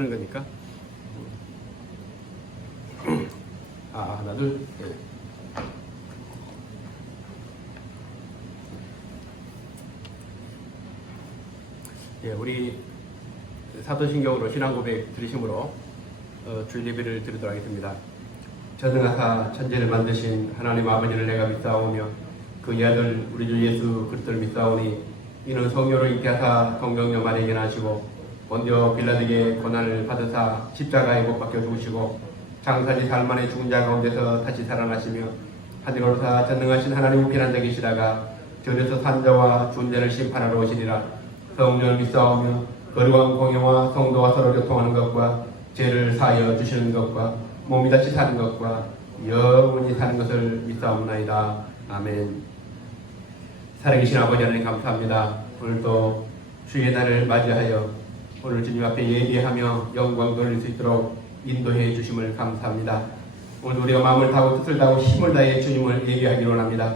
하는 거니까. 하나 둘. 우리 사도신경으로 신앙 고백 들으심으로 주일 예배를 드리도록 하겠습니다. 전능하사 천지를 만드신 하나님 아버지를 내가 믿사오며 그의 아들 우리 주 예수 그리스도를 믿사오니 이는 성령으로 잉태하사 성령녀 마리아에게 나시고 본디오 빌라도에게 고난을 받으사 십자가에 못 박혀 죽으시고 장사지 살만에 죽은 자 가운데서 다시 살아나시며 하늘에 오르사 전능하신 하나님 우편에 앉아 계시다가 저에서 산자와 죽은 자를 심판하러 오시리라. 성령을 믿사오며 거룩한 공예와 성도와 서로 교통하는 것과 죄를 사하여 주시는 것과 몸이 다시 사는 것과 영원히 사는 것을 믿사옵나이다. 아멘. 살아계신 아버지 하나님 감사합니다. 오늘도 주의 날을 맞이하여 오늘 주님 앞에 예배하며 영광 돌릴 수 있도록 인도해 주심을 감사합니다. 오늘 우리가 마음을 다하고 뜻을 다하고 힘을 다해 주님을 예배하기로 합니다.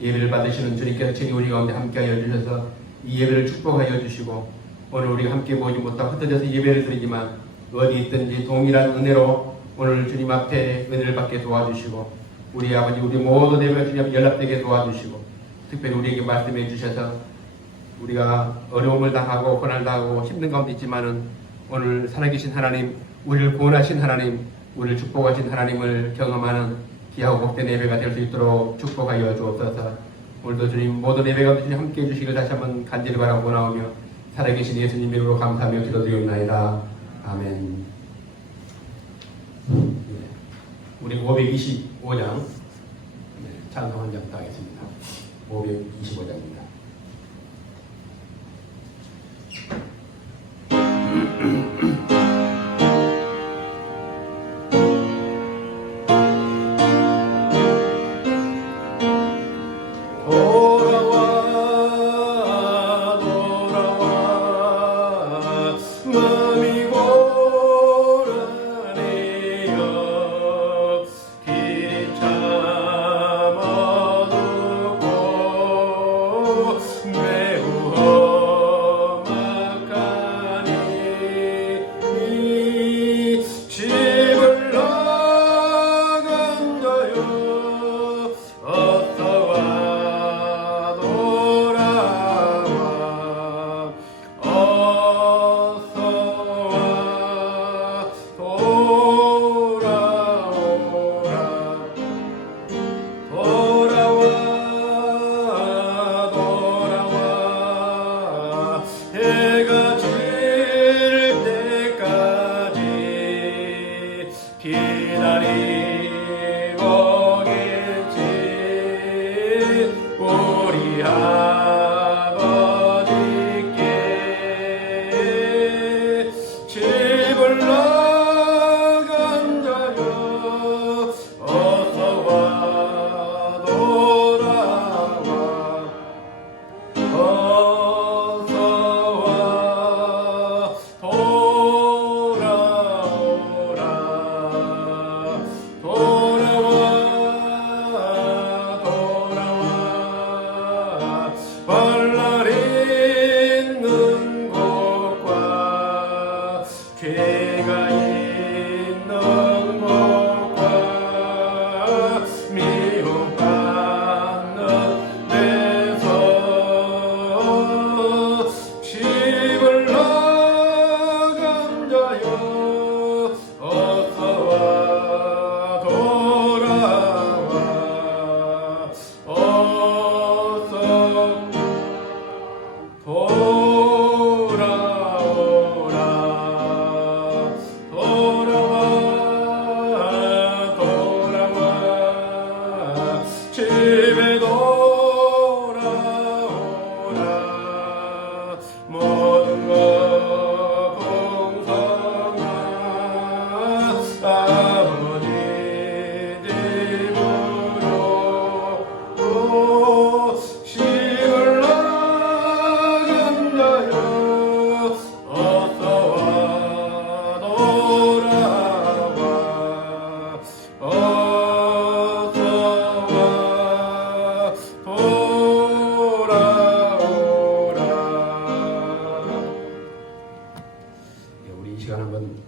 예배를 받으시는 주님께서 친히 우리 가운데 함께하여 주셔서 이 예배를 축복하여 주시고 오늘 우리가 함께 모이지 못하고 흩어져서 예배를 드리지만 어디 있든지 동일한 은혜로 오늘 주님 앞에 은혜를 받게 도와주시고 우리 아버지 우리 모든 예배가 주님 앞에 연락되게 도와주시고 특별히 우리에게 말씀해 주셔서 우리가 어려움을 당하고 고난을 당하고 힘든 가운데 있지만은 오늘 살아계신 하나님, 우리를 구원하신 하나님, 우리를 축복하신 하나님을 경험하는 귀하고 복된 예배가 될 수 있도록 축복하여 주옵소서. 오늘도 주님 모든 예배가 주님 함께해 주시길 다시 한번 간절히 바라고 나오며 살아계신 예수님 이름으로 감사하며 기도드리옵나이다. 아멘. 우리 525장 찬송 한 장 더 하겠습니다. 525장입니다.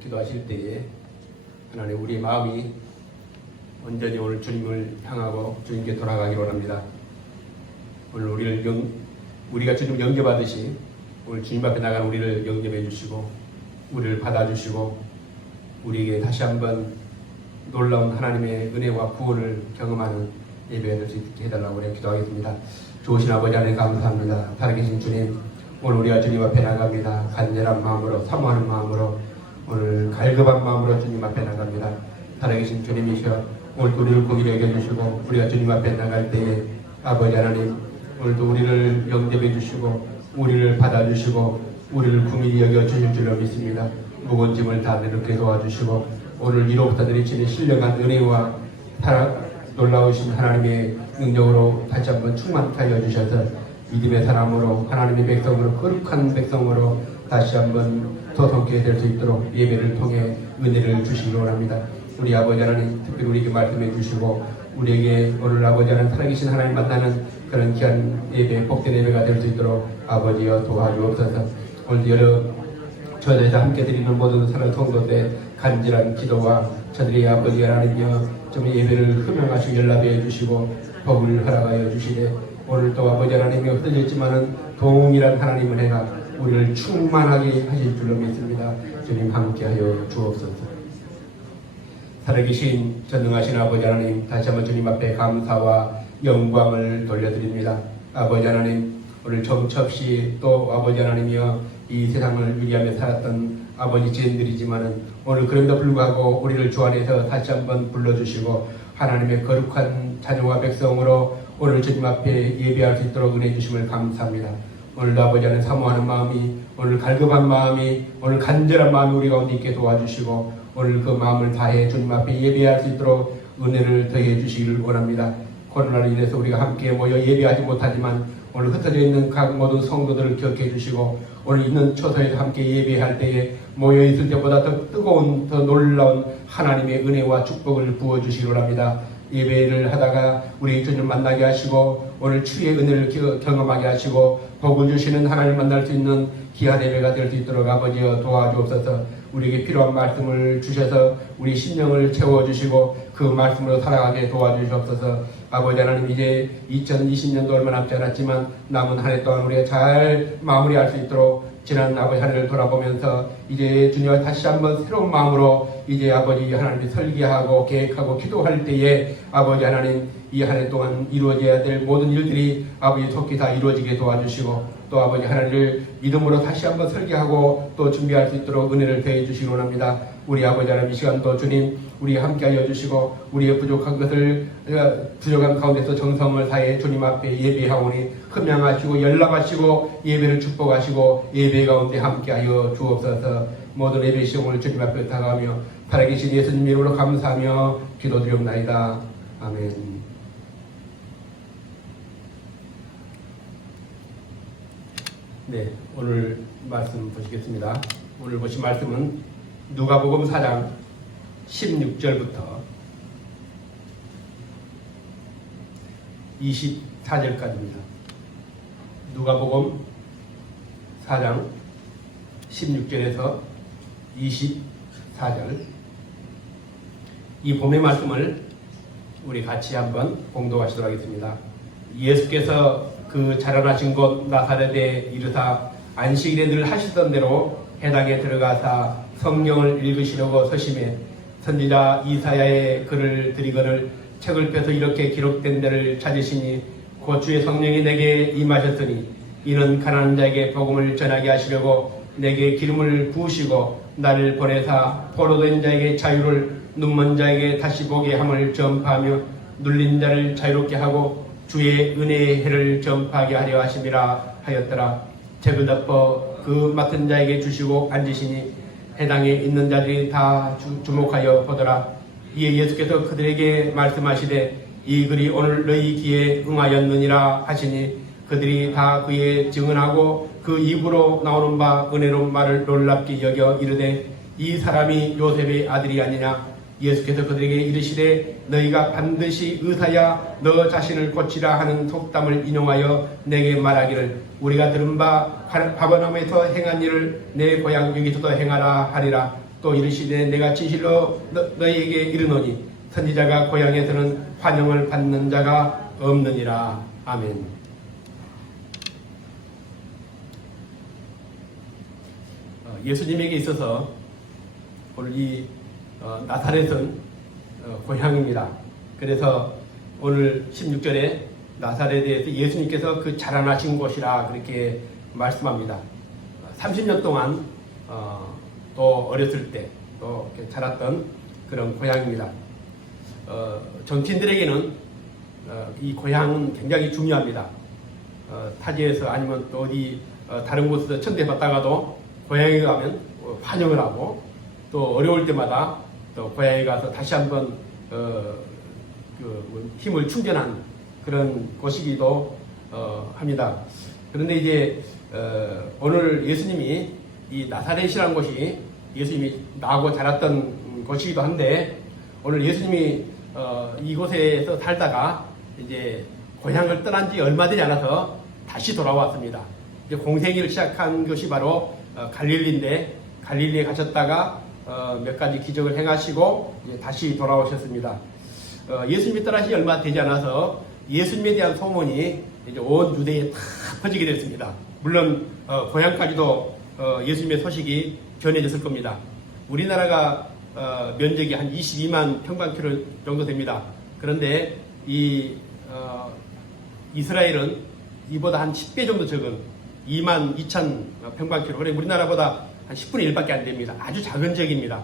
기도하실 때에 하나님 우리의 마음이 온전히 오늘 주님을 향하고 주님께 돌아가기를 원합니다. 오늘 우리가 주님 영접하듯이 오늘 주님 앞에 나가는 우리를 영접해 주시고 우리를 받아주시고 우리에게 다시 한번 놀라운 하나님의 은혜와 구원을 경험하는 예배가 될 수 있게 해달라고 우리가 기도하겠습니다. 좋으신 아버지 하나님 감사합니다. 살아계신 주님, 오늘 우리가 주님 앞에 나갑니다. 간절한 마음으로, 사모하는 마음으로, 오늘 갈급한 마음으로 주님 앞에 나갑니다. 살아계신 주님이시여 오늘도 우리를 공의를 여겨주시고 우리가 주님 앞에 나갈 때에 아버지 하나님 오늘도 우리를 영접해 주시고 우리를 받아주시고 우리를 궁히 여겨주실 줄로 믿습니다. 무거운 짐을 다 내려놓게 도와주시고 오늘 이로부터 내리치는 신령한 은혜와 놀라우신 하나님의 능력으로 다시 한번 충만케 하여 주셔서 믿음의 사람으로 하나님의 백성으로 거룩한 백성으로 다시 한번 도통케 될 수 있도록 예배를 통해 은혜를 주시기 원합니다. 우리 아버지 하나님 특별히 우리에게 말씀해 주시고 우리에게 오늘 아버지 하나님 살아계신 하나님 만나는 그런 귀한 예배 복된 예배가 될 수 있도록 아버지여 도와주옵소서. 오늘 여러 저희들과 함께 드리는 모든 사랑 성도들의 간절한 기도와 저들의 아버지 하나님여 좀 예배를 흠양하시고 연락해 주시고 법을 허락하여 주시되 오늘 또 아버지 하나님이 흩어졌지만은 동일한 하나님을 행하 우리를 충만하게 하실 줄로 믿습니다. 주님 함께하여 주옵소서. 살아계신 전능하신 아버지 하나님 다시 한번 주님 앞에 감사와 영광을 돌려드립니다. 아버지 하나님 오늘 정처 없이 또 아버지 하나님이여 이 세상을 위하며 살았던 아버지 지인들이지만은 오늘 그럼에도 불구하고 우리를 주 안에서 다시 한번 불러주시고 하나님의 거룩한 자녀와 백성으로 오늘 주님 앞에 예배할 수 있도록 은혜 주심을 감사합니다. 오늘도 아버지 하나님 사모하는 마음이 오늘 갈급한 마음이 오늘 간절한 마음이 우리 가운데 있게 도와주시고 오늘 그 마음을 다해 주님 앞에 예배할 수 있도록 은혜를 더해 주시기를 원합니다. 코로나로 인해서 우리가 함께 모여 예배하지 못하지만 오늘 흩어져 있는 각 모든 성도들을 기억해 주시고 오늘 있는 처소에서 함께 예배할 때에 모여 있을 때보다 더 뜨거운 더 놀라운 하나님의 은혜와 축복을 부어 주시기 원합니다. 예배를 하다가 우리 주님 만나게 하시고 오늘 주의 은혜를 경험하게 하시고 복을 주시는 하나님을 만날 수 있는 귀한 예배가 될 수 있도록 아버지여 도와주옵소서. 우리에게 필요한 말씀을 주셔서 우리 심령을 채워주시고 그 말씀으로 살아가게 도와주시옵소서. 아버지 하나님 이제 2020년도 얼마 남지 않았지만 남은 한 해 동안 우리가 잘 마무리할 수 있도록 지난 아버지 한 해를 돌아보면서 이제 주님과 다시 한번 새로운 마음으로 이제 아버지 하나님이 설계하고 계획하고 기도할 때에 아버지 하나님 이 한 해 동안 이루어져야 될 모든 일들이 아버지 속히 다 이루어지게 도와주시고 또 아버지 하나님을 믿음으로 다시 한번 설계하고 또 준비할 수 있도록 은혜를 더해 주시기 원합니다. 우리 아버지 하나님 이 시간도 주님 우리 함께 하여 주시고 우리의 부족한 것을 부족한 가운데서 정성을 다해 주님 앞에 예배하오니 흠양하시고 연락하시고 예배를 축복하시고 예배 가운데 함께 하여 주옵소서. 모든 예배 시험을 주님 앞에 다가가며 살아계신 예수님 이름으로 감사하며 기도드리옵나이다. 아멘. 네, 오늘 말씀 보시겠습니다. 오늘 보신 말씀은 누가복음 4장 16절부터 24절까지입니다. 누가복음 4장 16절에서 24절 이 본의 말씀을 우리 같이 한번 공독하시도록 하겠습니다. 예수께서 그 자라나신 곳 나사렛에 이르사 안식일에 늘 하시던 대로 회당에 들어가사 성경을 읽으시려고 서심해 선지자 이사야의 글을 드리거늘 책을 펴서 이렇게 기록된 데를 찾으시니 곧 주의 성령이 내게 임하셨으니 이는 가난한 자에게 복음을 전하게 하시려고 내게 기름을 부으시고 나를 보내사 포로된 자에게 자유를 눈먼 자에게 다시 보게 함을 전파하며 눌린 자를 자유롭게 하고 주의 은혜의 해를 전파하게 하려 하심이라 하였더라. 책을 덮어 그 맡은 자에게 주시고 앉으시니 해당에 있는 자들이 다 주목하여 보더라. 이에 예수께서 그들에게 말씀하시되 이 글이 오늘 너희 귀에 응하였느니라 하시니 그들이 다 그의 증언하고 그 입으로 나오는 바 은혜로운 말을 놀랍게 여겨 이르되 이 사람이 요셉의 아들이 아니냐. 예수께서 그들에게 이르시되 너희가 반드시 의사야 너 자신을 고치라 하는 속담을 인용하여 내게 말하기를 우리가 들은 바 가버나움에서 행한 일을 내 고향 여기서도 행하라 하리라. 또 이르시되 내가 진실로 너희에게 이르노니 선지자가 고향에서는 환영을 받는 자가 없느니라. 아멘. 예수님에게 있어서 오늘 이 나사렛은 고향입니다. 그래서 오늘 16절에 나사렛에 대해서 예수님께서 그 자라나신 곳이라 그렇게 말씀합니다. 30년 동안 또 어렸을 때 또 자랐던 그런 고향입니다. 정치인들에게는 이 고향은 굉장히 중요합니다. 타지에서 아니면 또 어디 다른 곳에서 천대받다가도 고향에 가면 환영을 하고 또 어려울 때마다 또 고향에 가서 다시 한번 힘을 충전한 그런 곳이기도 합니다. 그런데 이제 오늘 예수님이 이 나사렛이라는 곳이 예수님이 나고 자랐던 곳이기도 한데 오늘 예수님이 이곳에서 살다가 이제 고향을 떠난 지 얼마 되지 않아서 다시 돌아왔습니다. 이제 공생애를 시작한 것이 바로 갈릴리인데 갈릴리에 가셨다가 몇 가지 기적을 행하시고 이제 다시 돌아오셨습니다. 예수님이 떠나시 얼마 되지 않아서 예수님에 대한 소문이 이제 온 유대에 다 퍼지게 됐습니다. 물론 고향까지도 예수님의 소식이 전해졌을 겁니다. 우리나라가 면적이 한 22만 평방킬로 정도 됩니다. 그런데 이스라엘은 이보다 한 10배 정도 적은 2만 2천 평방킬로. 그래 우리나라보다 한 10분의 1밖에 안 됩니다. 아주 작은 지역입니다.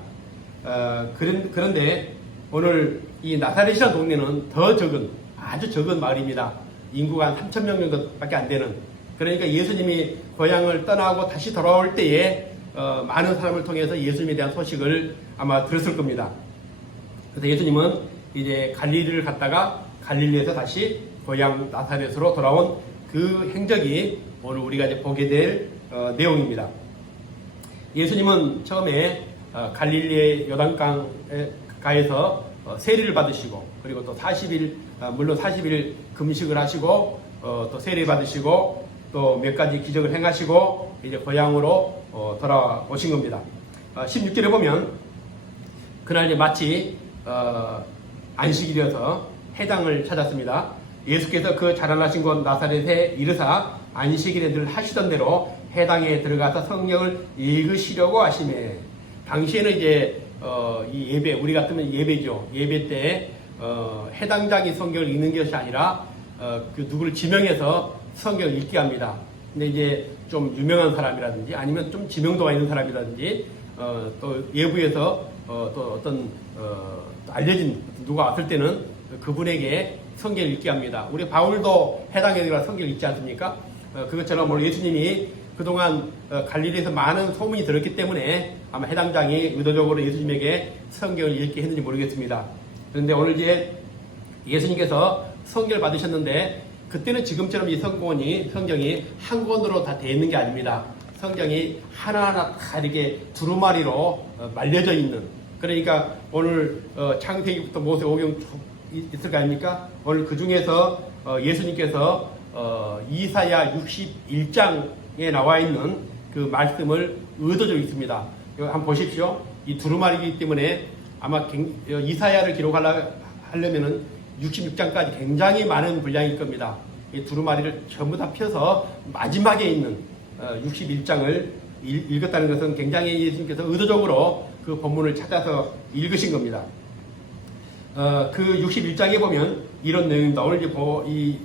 그런데 오늘 이 나사렛이라는 동네는 더 적은 아주 적은 마을입니다. 인구가 한 3,000명 정도밖에 안 되는. 그러니까 예수님이 고향을 떠나고 다시 돌아올 때에 많은 사람을 통해서 예수님에 대한 소식을 아마 들었을 겁니다. 그래서 예수님은 이제 갈릴리를 갔다가 갈릴리에서 다시 고향 나사렛으로 돌아온 그 행적이 오늘 우리가 이제 보게 될 내용입니다. 예수님은 처음에 갈릴리의 요단강가에서 세례를 받으시고 그리고 또 40일 물론 40일 금식을 하시고 또 세례 받으시고 또 몇 가지 기적을 행하시고 이제 고향으로 돌아오신 겁니다. 16절에 보면 그날 이제 마치 안식일이어서 회당을 찾았습니다. 예수께서 그 자라나신 곳 나사렛에 이르사 안식일에 늘 하시던 대로 회당에 들어가서 성경을 읽으시려고 하시매 당시에는 이제 이 예배 우리 같으면 예배죠. 예배 때 해당장이 성경을 읽는 것이 아니라 그 누구를 지명해서 성경을 읽게 합니다. 근데 이제 좀 유명한 사람이라든지 아니면 좀 지명도가 있는 사람이라든지 또 외부에서 또 어떤 알려진 누가 왔을 때는 그분에게 성경을 읽게 합니다. 우리 바울도 해당에 들어가 성경을 읽지 않습니까? 그것처럼 오늘 예수님이 그동안 갈릴리에서 많은 소문이 들었기 때문에 아마 해당장이 의도적으로 예수님에게 성경을 읽게 했는지 모르겠습니다. 그런데 오늘 이제 예수님께서 성경을 받으셨는데 그때는 지금처럼 이 성경이 한 권으로 다 되어 있는 게 아닙니다. 성경이 하나하나 다 이렇게 두루마리로 말려져 있는 그러니까 오늘 창세기부터 모세오경 있을 거 아닙니까? 오늘 그 중에서 예수님께서 이사야 61장에 나와 있는 그 말씀을 의도적으로 있습니다. 한번 보십시오. 이 두루마리이기 때문에 아마 이사야를 기록하려면은 66장까지 굉장히 많은 분량일 겁니다. 이 두루마리를 전부 다 펴서 마지막에 있는 61장을 읽었다는 것은 굉장히 예수님께서 의도적으로 그 본문을 찾아서 읽으신 겁니다. 그 61장에 보면 이런 내용입니다. 오늘 이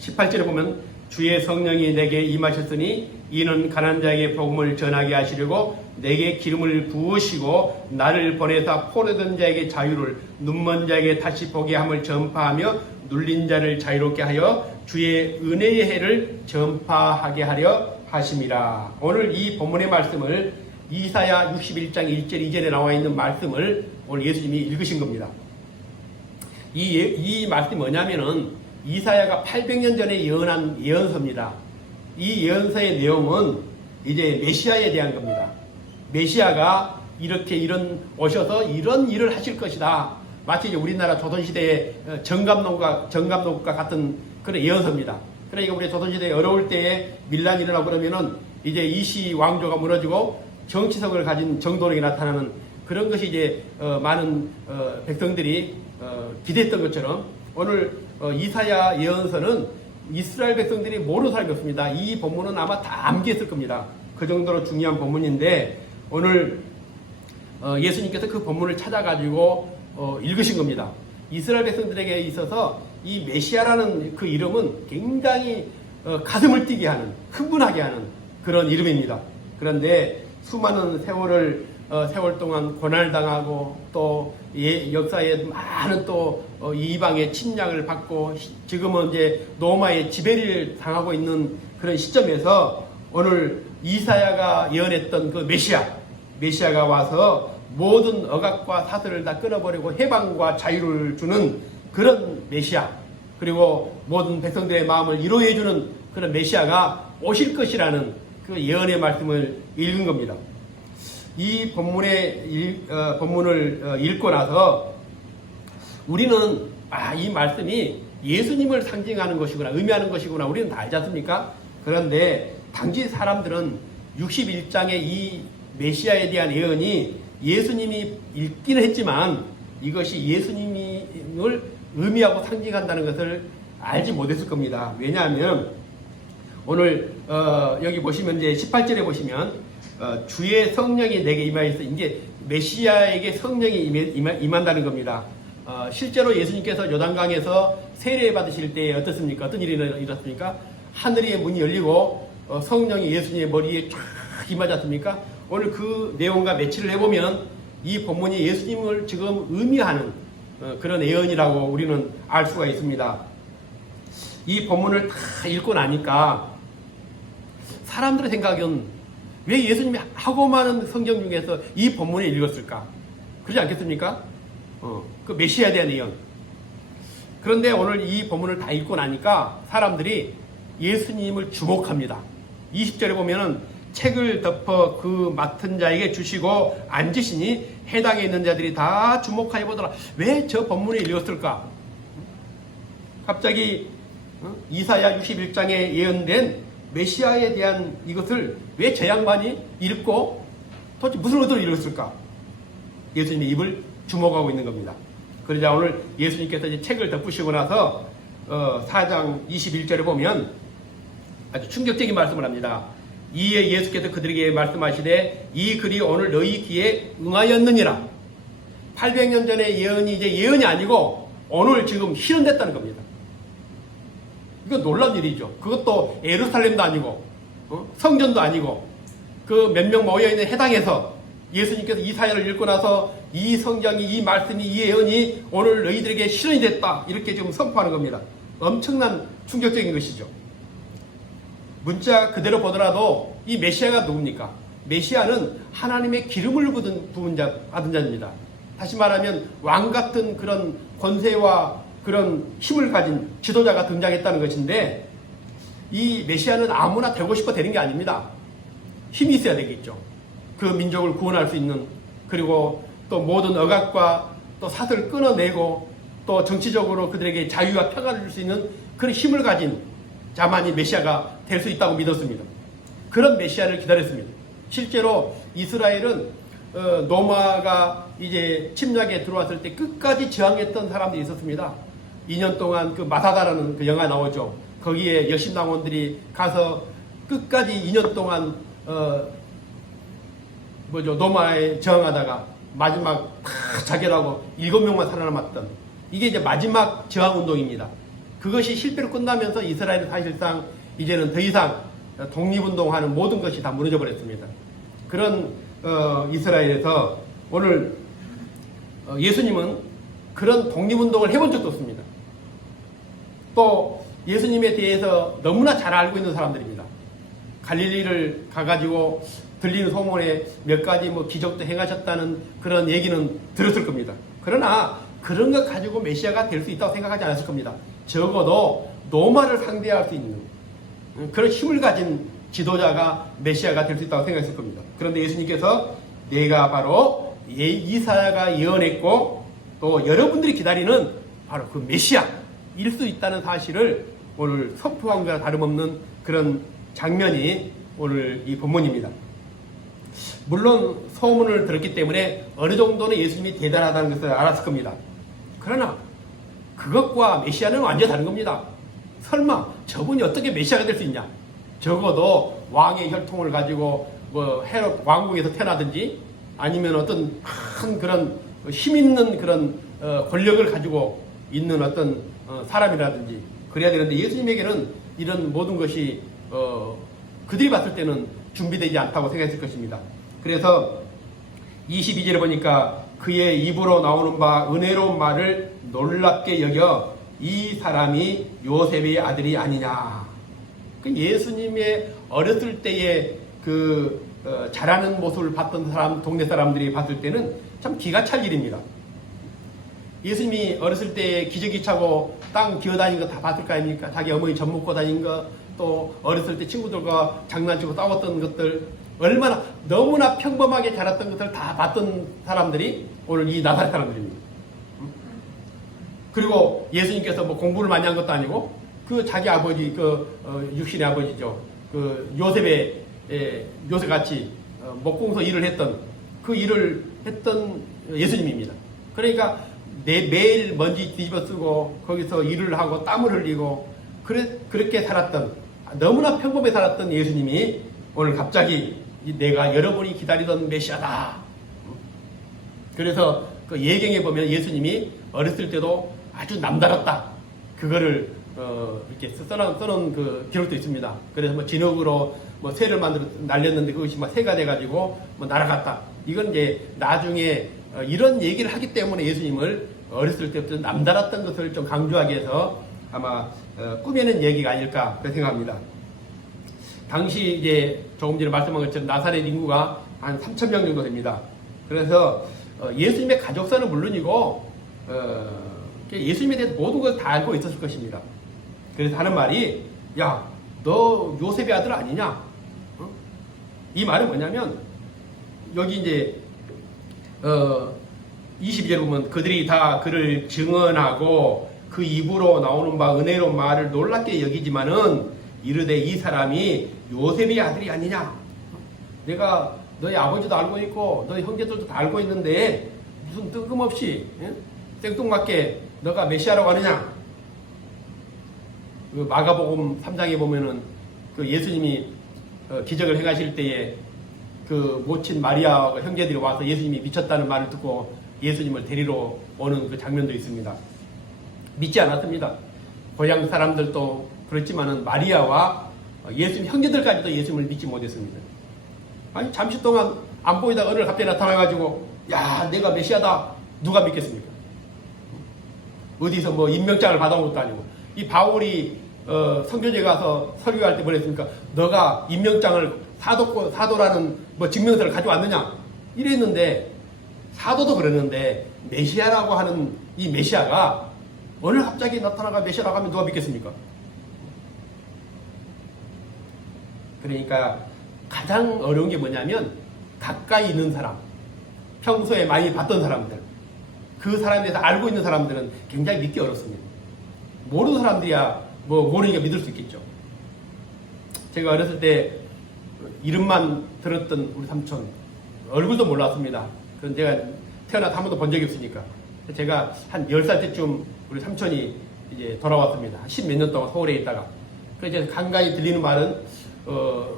18절에 보면 주의 성령이 내게 임하셨으니 이는 가난한 자에게 복음을 전하게 하시려고 내게 기름을 부으시고 나를 보내사 포로된 자에게 자유를 눈먼 자에게 다시 보게 함을 전파하며 눌린 자를 자유롭게 하여 주의 은혜의 해를 전파하게 하려 하심이라. 오늘 이 본문의 말씀을 이사야 61장 1절 2절에 나와 있는 말씀을 오늘 예수님이 읽으신 겁니다. 이 말씀이 뭐냐면은 이사야가 800년 전에 예언한 예언서입니다. 이 예언서의 내용은 이제 메시아에 대한 겁니다. 메시아가 오셔서 이런 일을 하실 것이다. 마치 이제 우리나라 조선시대의 정감록과 같은 그런 예언서입니다. 그러니까 우리 조선시대에 어려울 때에 밀란이 일어나고 그러면은 이제 이시 왕조가 무너지고 정치성을 가진 정도력이 나타나는 그런 것이 이제 많은 백성들이 기대했던 것처럼 오늘 이사야 예언서는 이스라엘 백성들이 모르는 사람이 없습니다. 이 본문은 아마 다 암기했을 겁니다. 그 정도로 중요한 본문인데 오늘 예수님께서 그 본문을 찾아가지고 읽으신 겁니다. 이스라엘 백성들에게 있어서 이 메시아라는 그 이름은 굉장히 가슴을 뛰게 하는, 흥분하게 하는 그런 이름입니다. 그런데 수많은 세월 동안 고난을 당하고 또 역사에 많은 또 이방의 침략을 받고 지금은 이제 로마의 지배를 당하고 있는 그런 시점에서 오늘 이사야가 예언했던 그 메시아가 와서 모든 억압과 사슬을 다 끊어버리고 해방과 자유를 주는 그런 메시아, 그리고 모든 백성들의 마음을 위로해주는 그런 메시아가 오실 것이라는 그 예언의 말씀을 읽은 겁니다. 이 본문을 읽고 나서 우리는 이 말씀이 예수님을 상징하는 것이구나, 의미하는 것이구나 우리는 다 알지 않습니까? 그런데 당시 사람들은 61장의 이 메시아에 대한 예언이 예수님이 읽기는 했지만 이것이 예수님을 의미하고 상징한다는 것을 알지 못했을 겁니다. 왜냐하면 오늘 여기 보시면 이제 18절에 보시면 주의 성령이 내게 임하였어. 이제 메시아에게 성령이 임한다는 겁니다. 실제로 예수님께서 요단강에서 세례 받으실 때 어떻습니까? 어떤 일이 일어났습니까? 하늘의 문이 열리고 성령이 예수님의 머리에 쫙 임하지 않습니까? 오늘 그 내용과 매치를 해보면 이 본문이 예수님을 지금 의미하는 그런 예언이라고 우리는 알 수가 있습니다. 이 본문을 다 읽고 나니까 사람들의 생각은 왜 예수님이 하고 많은 성경 중에서 이 본문을 읽었을까? 그러지 않겠습니까? 그 메시아에 대한 예언. 그런데 오늘 이 본문을 다 읽고 나니까 사람들이 예수님을 주목합니다. 20절에 보면은 책을 덮어 그 맡은 자에게 주시고 앉으시니 해당에 있는 자들이 다 주목하여 보더라. 왜 저 본문을 읽었을까? 갑자기 이사야 61장에 예언된 메시아에 대한 이것을 왜 저 양반이 읽고 도대체 무슨 의도로 읽었을까? 예수님의 입을 주목하고 있는 겁니다. 그러자 오늘 예수님께서 이제 책을 덮으시고 나서 4장 21절에 보면 아주 충격적인 말씀을 합니다. 이에 예수께서 그들에게 말씀하시되 이 글이 오늘 너희 귀에 응하였느니라. 800년 전의 예언이 이제 예언이 아니고 오늘 지금 실현됐다는 겁니다. 이건 놀라운 일이죠. 그것도 예루살렘도 아니고 성전도 아니고 그 몇 명 모여있는 해당에서 예수님께서 이사야를 읽고 나서 이 성경이, 이 말씀이, 이 예언이 오늘 너희들에게 실현이 됐다 이렇게 지금 선포하는 겁니다. 엄청난 충격적인 것이죠. 문자 그대로 보더라도 이 메시아가 누굽니까? 메시아는 하나님의 기름을 받은 자입니다. 다시 말하면 왕 같은 그런 권세와 그런 힘을 가진 지도자가 등장했다는 것인데 이 메시아는 아무나 되고 싶어 되는 게 아닙니다. 힘이 있어야 되겠죠. 그 민족을 구원할 수 있는, 그리고 또 모든 억압과 또 사슬을 끊어내고 또 정치적으로 그들에게 자유와 평화를 줄 수 있는 그런 힘을 가진 자만이 메시아가 될 수 있다고 믿었습니다. 그런 메시아를 기다렸습니다. 실제로 이스라엘은 로마가 이제 침략에 들어왔을 때 끝까지 저항했던 사람들이 있었습니다. 2년 동안 그 마사다라는 그 영화 나오죠. 거기에 여신당원들이 가서 끝까지 2년 동안 로마에 저항하다가 마지막 다 자결하고 7명만 살아남았던 이게 이제 마지막 저항운동입니다. 그것이 실패로 끝나면서 이스라엘은 사실상 이제는 더 이상 독립운동하는 모든 것이 다 무너져 버렸습니다. 그런 이스라엘에서 오늘 예수님은 그런 독립운동을 해본 적도 없습니다. 또 예수님에 대해서 너무나 잘 알고 있는 사람들입니다. 갈릴리를 가가지고 들리는 소문에 몇 가지 기적도 행하셨다는 그런 얘기는 들었을 겁니다. 그러나 그런 것 가지고 메시아가 될 수 있다고 생각하지 않았을 겁니다. 적어도 로마를 상대할 수 있는 그런 힘을 가진 지도자가 메시아가 될 수 있다고 생각했을 겁니다. 그런데 예수님께서 내가 바로 이사야가 예언했고 또 여러분들이 기다리는 바로 그 메시아일 수 있다는 사실을 오늘 선포한 것과 다름없는 그런 장면이 오늘 이 본문입니다. 물론 소문을 들었기 때문에 어느 정도는 예수님이 대단하다는 것을 알았을 겁니다. 그러나 그것과 메시아는 완전히 다른 겁니다. 설마 저분이 어떻게 메시아가 될 수 있냐? 적어도 왕의 혈통을 가지고 뭐 헤롯 왕궁에서 태어나든지 아니면 어떤 큰 그런 힘 있는 그런 권력을 가지고 있는 어떤 사람이라든지 그래야 되는데 예수님에게는 이런 모든 것이 그들이 봤을 때는 준비되지 않다고 생각했을 것입니다. 그래서 22절에 보니까 그의 입으로 나오는 바 은혜로운 말을 놀랍게 여겨 이 사람이 요셉의 아들이 아니냐. 그 예수님의 어렸을 때의 그 자라는 모습을 봤던 사람, 동네 사람들이 봤을 때는 참 기가 찰 일입니다. 예수님이 어렸을 때 기저귀 차고 땅 기어다니는 거 다 봤을 거 아닙니까? 자기 어머니 젖 먹고 다닌 거, 또 어렸을 때 친구들과 장난치고 싸웠던 것들, 얼마나 너무나 평범하게 자랐던 것들 다 봤던 사람들이 오늘 이 나사렛 사람들입니다. 그리고 예수님께서 뭐 공부를 많이 한 것도 아니고 그 자기 아버지, 육신의 아버지죠. 그 요새같이 목공소 일을 했던 그 일을 했던 예수님입니다. 그러니까 매일 먼지 뒤집어 쓰고 거기서 일을 하고 땀을 흘리고 그렇게 살았던 너무나 평범하게 살았던 예수님이 오늘 갑자기 내가 여러분이 기다리던 메시아다. 그래서 그 예경에 보면 예수님이 어렸을 때도 아주 남달랐다. 그거를 이렇게 써놓은 그 기록도 있습니다. 그래서 뭐 진흙으로 뭐 새를 만들어 날렸는데 그것이 막 새가 돼가지고 뭐 날아갔다. 이건 이제 나중에 이런 얘기를 하기 때문에 예수님을 어렸을 때부터 남달랐던 것을 좀 강조하기 위해서 아마 꾸며낸 얘기가 아닐까 그렇게 생각합니다. 당시 이제 조금 전에 말씀한 것처럼 나사렛 인구가 한 3,000명 정도 됩니다. 그래서 예수님의 가족사는 물론이고 예수님에 대해서 모든 걸 다 알고 있었을 것입니다. 그래서 하는 말이 야, 너 요셉의 아들 아니냐? 이 말은 뭐냐면 여기 이제 22절에 보면 그들이 다 그를 증언하고 그 입으로 나오는 바 은혜로운 말을 놀랍게 여기지만은 이르되 이 사람이 요셉의 아들이 아니냐? 내가 너희 아버지도 알고 있고 너희 형제들도 다 알고 있는데 무슨 뜬금없이 생뚱맞게 너가 메시아라고 하느냐? 그 마가복음 3장에 보면은 그 예수님이 기적을 행하실 때에 그 모친 마리아와 형제들이 와서 예수님이 미쳤다는 말을 듣고 예수님을 데리러 오는 그 장면도 있습니다. 믿지 않았습니다. 고향 사람들도 그렇지만은 마리아와 예수님 형제들까지도 예수님을 믿지 못했습니다. 아니 잠시 동안 안 보이다가 어느 날 갑자기 나타나가지고 야 내가 메시아다 누가 믿겠습니까? 어디서 뭐 임명장을 받아온 것도 아니고 이 바울이 선교지에 가서 설교할 때 뭐랬습니까? 너가 임명장을 사도라는 뭐 증명서를 가져왔느냐? 이랬는데 사도도 그랬는데 메시아라고 하는 이 메시아가 오늘 갑자기 나타나가 메시아라고 하면 누가 믿겠습니까? 그러니까 가장 어려운 게 뭐냐면 가까이 있는 사람, 평소에 많이 봤던 사람들, 그 사람에 대해서 알고 있는 사람들은 굉장히 믿기 어렵습니다. 모르는 사람들이야 뭐 모르니까 믿을 수 있겠죠. 제가 어렸을 때 이름만 들었던 우리 삼촌 얼굴도 몰랐습니다. 그런 제가 태어나서 한 번도 본 적이 없으니까 제가 한 10살 때쯤 우리 삼촌이 이제 돌아왔습니다. 10몇 년 동안 서울에 있다가 그래서 간간히 들리는 말은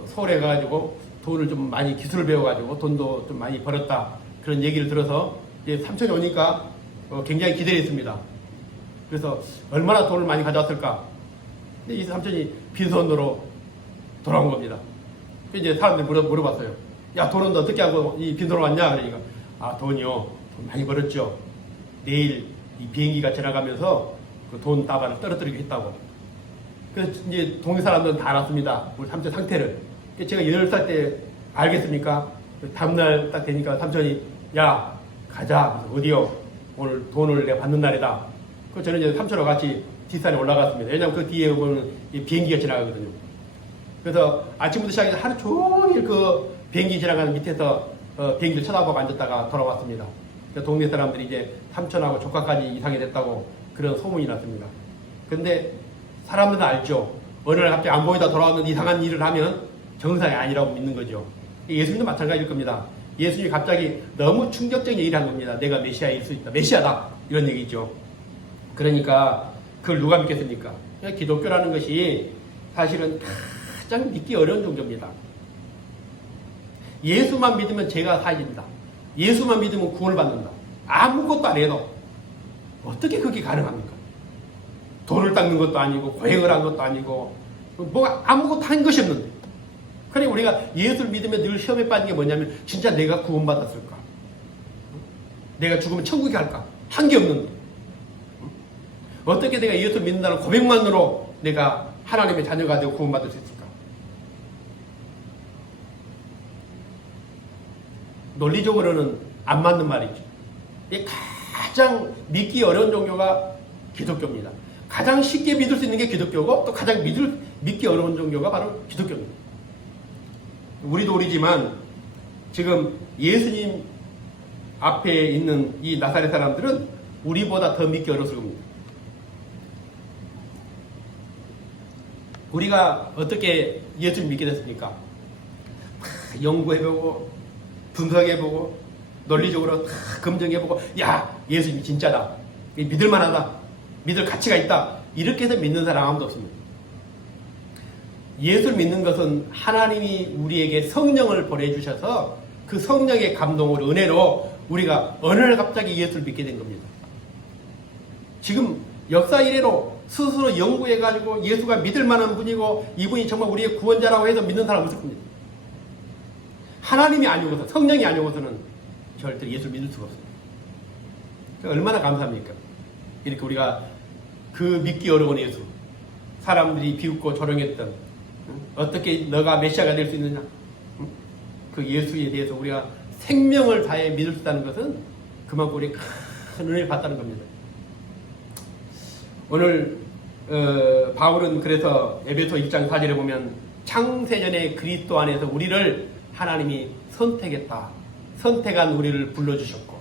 서울에 가가지고 돈을 좀 많이 기술을 배워가지고 돈도 좀 많이 벌었다 그런 얘기를 들어서 이제 삼촌이 오니까 굉장히 기대를 했습니다. 그래서 얼마나 돈을 많이 가져왔을까? 근데 이 삼촌이 빈손으로 돌아온 겁니다. 이제 사람들이 물어봤어요. 야, 돈은 어떻게 하고 이 빈손으로 왔냐? 그러니까 아, 돈이요. 돈 많이 벌었죠. 내일 이 비행기가 지나가면서 그 돈 다발을 떨어뜨리기로 했다고. 그래서 이제 동네 사람들은 다 알았습니다. 우리 삼촌 상태를. 제가 8살 때 알겠습니까? 다음날 딱 되니까 삼촌이 야, 가자. 어디요? 오늘 돈을 내가 받는 날이다. 그 저는 이제 삼촌하고 같이 뒷산에 올라갔습니다. 왜냐면 그 뒤에 보면 비행기가 지나가거든요. 그래서 아침부터 시작해서 하루 종일 그 비행기 지나가는 밑에서 비행기를 쳐다보고 앉았다가 돌아왔습니다. 동네 사람들이 이제 삼촌하고 조카까지 이상이 됐다고 그런 소문이 났습니다. 근데 사람들은 알죠. 어느 날 갑자기 안 보이다 돌아왔는데 이상한 일을 하면 정상이 아니라고 믿는 거죠. 예수님도 마찬가지일 겁니다. 예수님이 갑자기 너무 충격적인 얘기를 한 겁니다. 내가 메시아일 수 있다. 메시아다. 이런 얘기죠. 그러니까 그걸 누가 믿겠습니까? 기독교라는 것이 사실은 가장 믿기 어려운 종교입니다. 예수만 믿으면 죄가 사해진다. 예수만 믿으면 구원을 받는다. 아무것도 안 해도 어떻게 그게 가능합니까? 돌을 닦는 것도 아니고 고행을 한 것도 아니고 뭐가 아무것도 한 것이 없는데, 그러니까 우리가 예수를 믿으면 늘 시험에 빠진 게 뭐냐면 진짜 내가 구원받았을까? 내가 죽으면 천국에 갈까? 한 게 없는데 어떻게 내가 예수를 믿는다는 고백만으로 내가 하나님의 자녀가 되고 구원받을 수 있을까? 논리적으로는 안 맞는 말이죠. 가장 믿기 어려운 종교가 기독교입니다. 가장 쉽게 믿을 수 있는 게 기독교고 또 가장 믿기 어려운 종교가 바로 기독교입니다. 우리도 우리지만 지금 예수님 앞에 있는 이 나사렛 사람들은 우리보다 더 믿기 어려웠을 겁니다. 우리가 어떻게 예수를 믿게 됐습니까? 연구해보고 분석해보고 논리적으로 다 검증해보고 야 예수님이 진짜다, 믿을만하다, 믿을 가치가 있다, 이렇게 해서 믿는 사람 아무도 없습니다. 예수를 믿는 것은 하나님이 우리에게 성령을 보내주셔서 그 성령의 감동으로 은혜로 우리가 어느 날 갑자기 예수를 믿게 된 겁니다. 지금 역사 이래로 스스로 연구해가지고 예수가 믿을 만한 분이고 이분이 정말 우리의 구원자라고 해서 믿는 사람 없을 겁니다. 하나님이 아니고서 성령이 아니고서는 절대 예수를 믿을 수가 없습니다. 얼마나 감사합니까? 이렇게 우리가 그 믿기 어려운 예수, 사람들이 비웃고 조롱했던 어떻게 너가 메시아가 될 수 있느냐, 그 예수에 대해서 우리가 생명을 다해 믿을 수 있다는 것은 그만큼 우리 큰 은혜를 받다는 겁니다. 오늘 바울은 그래서 에베소 1장 4절에 보면 창세전에 그리스도 안에서 우리를 하나님이 선택했다. 선택한 우리를 불러주셨고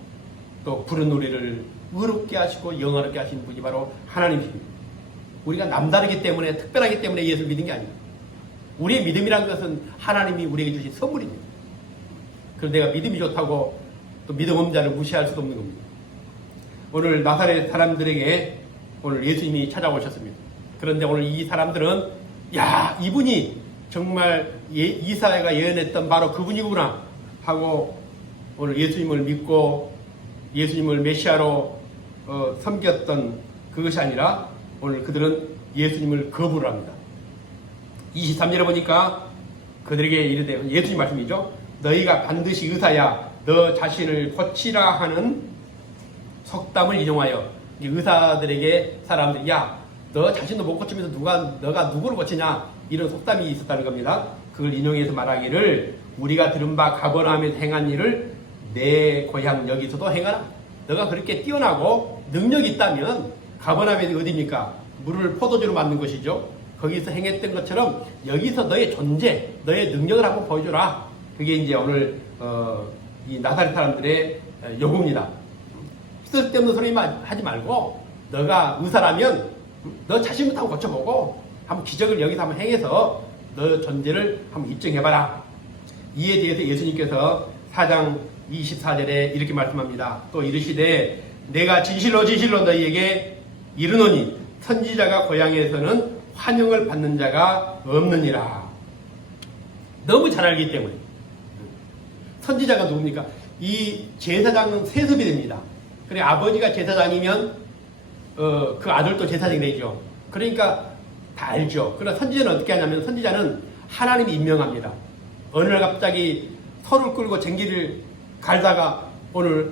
또 부른 우리를 의롭게 하시고 영화롭게 하신 분이 바로 하나님이십니다. 우리가 남다르기 때문에 특별하기 때문에 예수를 믿는 게 아닙니다. 우리의 믿음이란 것은 하나님이 우리에게 주신 선물입니다. 그래서 내가 믿음이 좋다고 또 믿음 없는 자를 무시할 수도 없는 겁니다. 오늘 나사렛 사람들에게 오늘 예수님이 찾아오셨습니다. 그런데 오늘 이 사람들은 야 이분이 정말 이사야가 예언했던 바로 그분이구나 하고 오늘 예수님을 믿고 예수님을 메시아로 섬겼던 그것이 아니라 오늘 그들은 예수님을 거부를 합니다. 23절에 보니까 그들에게 이르되 예수님 말씀이죠. 너희가 반드시 의사야 너 자신을 고치라 하는 속담을 인용하여 의사들에게 사람들이 야 너 자신도 못 고치면서 너가 누구를 고치냐 이런 속담이 있었다는 겁니다. 그걸 인용해서 말하기를 우리가 들은 바 가버나움에 행한 일을 내 고향 여기서도 행하라. 너가 그렇게 뛰어나고 능력이 있다면 가버나움이 어디입니까? 물을 포도주로 만든 것이죠. 거기서 행했던 것처럼 여기서 너의 존재, 너의 능력을 한번 보여줘라. 그게 이제 오늘 이 나사렛 사람들의 요구입니다. 쓸데없는 소리 하지 말고 너가 의사라면 너 자신부터 한번 고쳐보고 한번 기적을 여기서 한번 행해서 너 존재를 한번 입증해봐라. 이에 대해서 예수님께서 4장 24절에 이렇게 말씀합니다. 또 이르시되 내가 진실로 진실로 너희에게 이르노니 선지자가 고향에서는 환영을 받는 자가 없느니라. 너무 잘 알기 때문에. 선지자가 누굽니까? 이 제사장은 세습이 됩니다. 그래 아버지가 제사장이면 그 아들도 제사장이 되죠. 그러니까 다 알죠. 그러나 선지자는 어떻게 하냐면 선지자는 하나님이 임명합니다. 어느 날 갑자기 소를 끌고 쟁기를 갈다가 오늘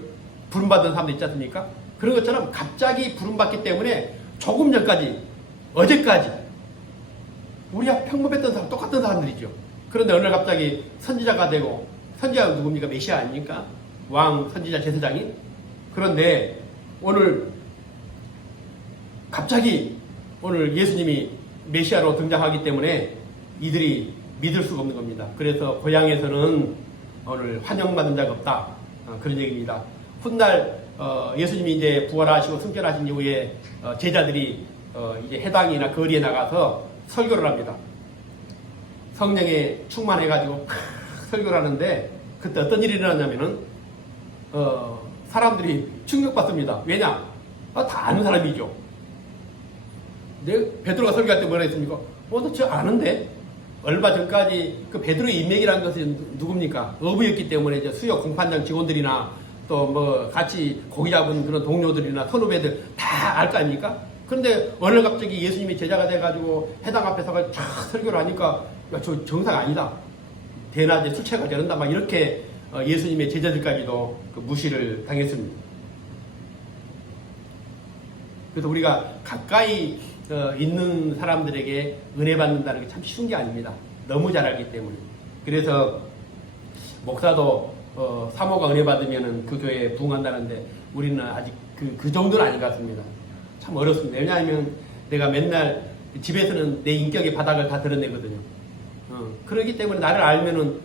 부름받은 사람도 있지 않습니까? 그런 것처럼 갑자기 부름받기 때문에 조금 전까지 어제까지 우리가 평범했던 사람 똑같은 사람들이죠. 그런데 어느 날 갑자기 선지자가 되고 선지자가 누굽니까? 메시아 아닙니까? 왕, 선지자, 제사장이. 그런데 오늘 갑자기 오늘 예수님이 메시아로 등장하기 때문에 이들이 믿을 수가 없는 겁니다. 그래서 고향에서는 오늘 환영받은 자가 없다. 그런 얘기입니다. 훗날 예수님이 이제 부활하시고 승천하신 이후에 제자들이 이제 해당이나 거리에 나가서 설교를 합니다. 성령에 충만해가지고 설교를 하는데 그때 어떤 일이 일어났냐면은 사람들이 충격받습니다. 왜냐? 다 아는 사람이죠. 베드로가 설교할 때 뭐라 했습니까? 저 아는데? 얼마 전까지 그 베드로의 인맥이라는 것은 누굽니까? 어부였기 때문에 이제 수역 공판장 직원들이나 또 뭐 같이 고기 잡은 그런 동료들이나 선후배들 다 알 거 아닙니까? 그런데 어느 날 갑자기 예수님이 제자가 돼가지고 해당 앞에서 쫙 설교를 하니까 야, 저 정상 아니다. 대낮에 술 취해가 저런다. 막 이렇게 예수님의 제자들까지도 그 무시를 당했습니다. 그래서 우리가 가까이 있는 사람들에게 은혜 받는다는 게 참 쉬운 게 아닙니다. 너무 잘 알기 때문에. 그래서 목사도 사모가 은혜 받으면 그 교회에 부흥한다는데 우리는 아직 그 정도는 아닌 것 같습니다. 참 어렵습니다. 왜냐하면 내가 맨날 집에서는 내 인격의 바닥을 다 드러내거든요. 그러기 때문에 나를 알면은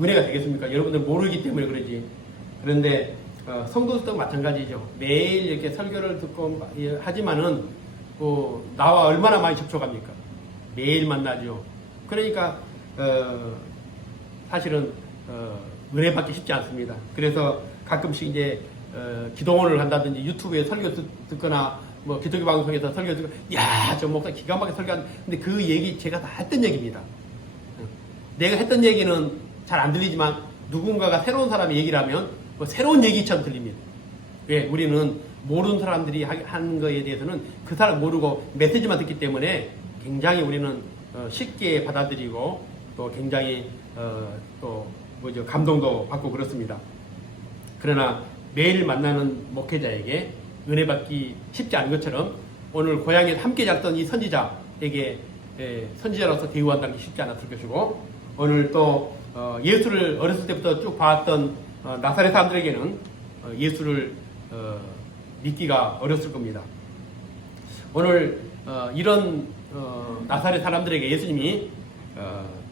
은혜가 되겠습니까? 여러분들 모르기 때문에 그러지. 그런데 성도들도 마찬가지죠. 매일 이렇게 설교를 듣고 하지만은 나와 얼마나 많이 접촉합니까? 매일 만나죠. 그러니까 사실은 은혜 받기 쉽지 않습니다. 그래서 가끔씩 이제 기도원을 한다든지 유튜브에 설교 듣거나 뭐 기독교 방송에서 설교 듣고 야, 저 목사 기가 막히게 설교하는데 근데 그 얘기 제가 다 했던 얘기입니다. 내가 했던 얘기는 잘 안 들리지만 누군가가 새로운 사람이 얘기를 하면 뭐 새로운 얘기처럼 들립니다. 왜? 우리는 모르는 사람들이 하는 거에 대해서는 그 사람 모르고 메시지만 듣기 때문에 굉장히 우리는 쉽게 받아들이고 또 굉장히 감동도 받고 그렇습니다. 그러나 매일 만나는 목회자에게 은혜 받기 쉽지 않은 것처럼 오늘 고향에서 함께 잤던 이 선지자에게 선지자로서 대우한다는 게 쉽지 않았을 것이고 오늘 또 예수를 어렸을 때부터 쭉 봐왔던 나사렛 사람들에게는 예수를 믿기가 어렸을 겁니다. 오늘 이런 나사렛 사람들에게 예수님이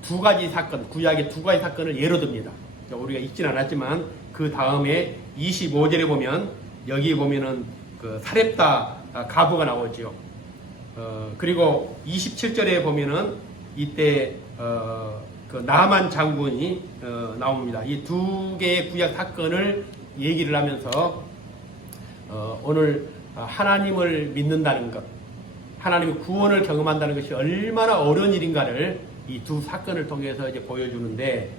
두 가지 사건, 구약의 두 가지 사건을 예로 듭니다. 우리가 읽진 않았지만 그 다음에 25절에 보면 여기 보면은 그 사렙다 가부가 나오죠. 그리고 27절에 보면은 이때 그 나만 장군이 나옵니다. 이 두 개의 구약 사건을 얘기를 하면서 오늘 하나님을 믿는다는 것, 하나님의 구원을 경험한다는 것이 얼마나 어려운 일인가를 이 두 사건을 통해서 이제 보여주는데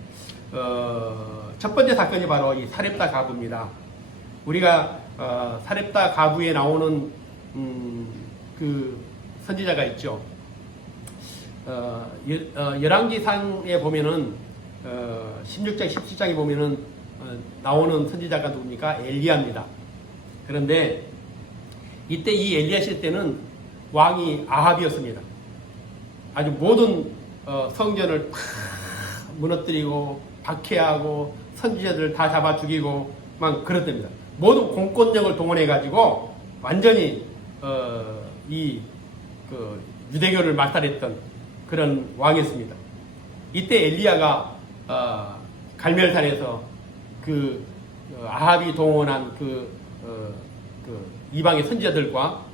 첫 번째 사건이 바로 이 사렙다 가부입니다. 우리가 사렙다 가부에 나오는 그 선지자가 있죠. 열왕기상에 보면은 16장, 17장에 보면은 나오는 선지자가 누굽니까? 엘리야입니다. 그런데 이때 이 엘리야 시대 때는 왕이 아합이었습니다. 아주 모든 성전을 다 무너뜨리고 박해하고 선지자들 다 잡아 죽이고 막 그랬답니다. 모든 공권력을 동원해 가지고 완전히 그 유대교를 말살했던 그런 왕이었습니다. 이때 엘리야가 갈멜산에서 그 아합이 동원한 그 이방의 선지자들과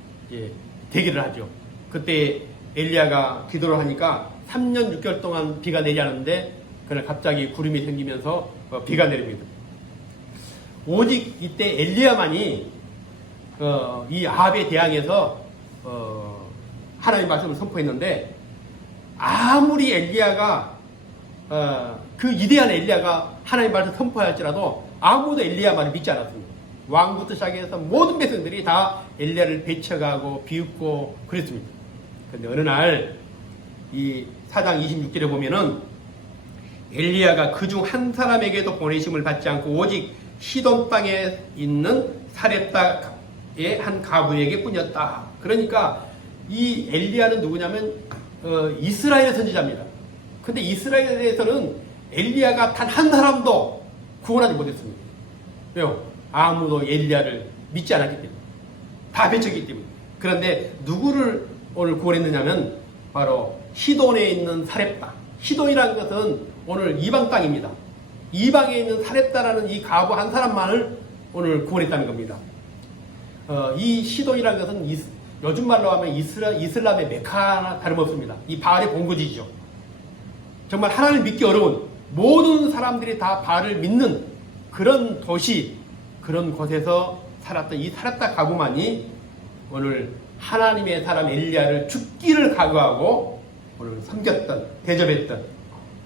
대기를 하죠. 그때 엘리야가 기도를 하니까 3년 6개월 동안 비가 내리지 않았는데 그날 갑자기 구름이 생기면서 비가 내립니다. 오직 이때 엘리야만이 이 아합에 대항해서 하나님의 말씀을 선포했는데 아무리 엘리야가 그 위대한 엘리야가 하나님의 말씀을 선포할지라도 아무도 엘리야 말을 믿지 않았습니다. 왕부터 시작해서 모든 백성들이 다 엘리야를 배척하고 비웃고 그랬습니다. 그런데 어느 날 이 4장 26절에 보면은 엘리야가 그중 한 사람에게도 보내심을 받지 않고 오직 시돈 땅에 있는 사렙다의 한 가부에게 뿐이었다. 그러니까 이 엘리야는 누구냐면 이스라엘의 선지자입니다. 근데 이스라엘에서는 엘리야가 단 한 사람도 구원하지 못했습니다. 왜요? 아무도 엘리야를 믿지 않았기 때문에. 다 배척했기 때문에. 그런데 누구를 오늘 구원했느냐면 바로 시돈에 있는 사렙다. 시돈이라는 것은 오늘 이방 땅입니다. 이방에 있는 사렙다라는 이 가부 한 사람만을 오늘 구원했다는 겁니다. 이 시돈이라는 것은 요즘 말로 하면 이슬람의 메카나 다름없습니다. 이 바알의 본거지죠. 정말 하나님을 믿기 어려운 모든 사람들이 다 바알을 믿는 그런 도시, 그런 곳에서 살았던 이 사렙다 가부만이 오늘 하나님의 사람 엘리야를 죽기를 각오하고 오늘 섬겼던, 대접했던,